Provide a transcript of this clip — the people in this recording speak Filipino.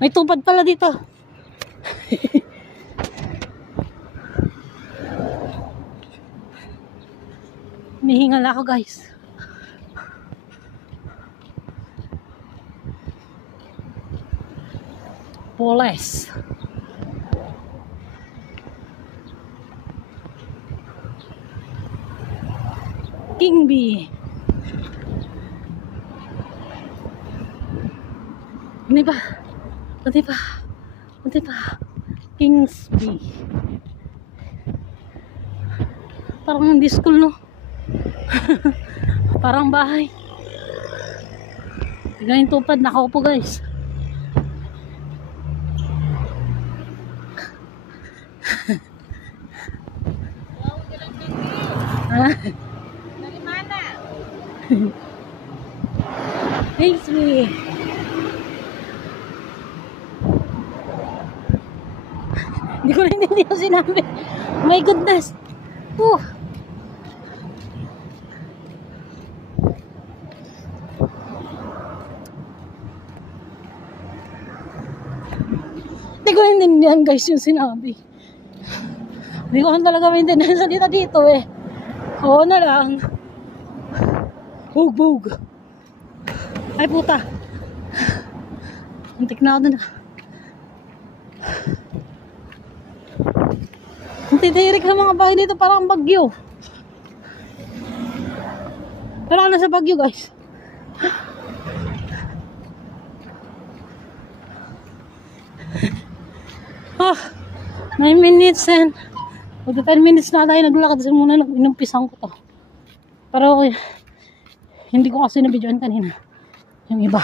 May tupad pala dito. Mihingal ako guys. Poles. King Bee. Hindi pa. Kunti pa. Kunti pa. Kings Bee. Parang hindi school, no? Parang bahay. Tignan yung tupad. Nakaupo guys. Thanks me. Hindi ko naintindihan sinabi. My goodness. Hindi ko naintindihan guys yung sinabi. Hindi ko talaga maintindihan salita dito eh. Oo na lang. Bug. Ay puta. Muntik na ako na. Ang titirik ng mga bahay dito parang bagyo. Pero ako nasa bagyo guys. 9 minutes and 10 minutes na tayo naglakad kasi muna inumpisan ko to. Pero hindi ko kasi nabidyoan kanina yung iba.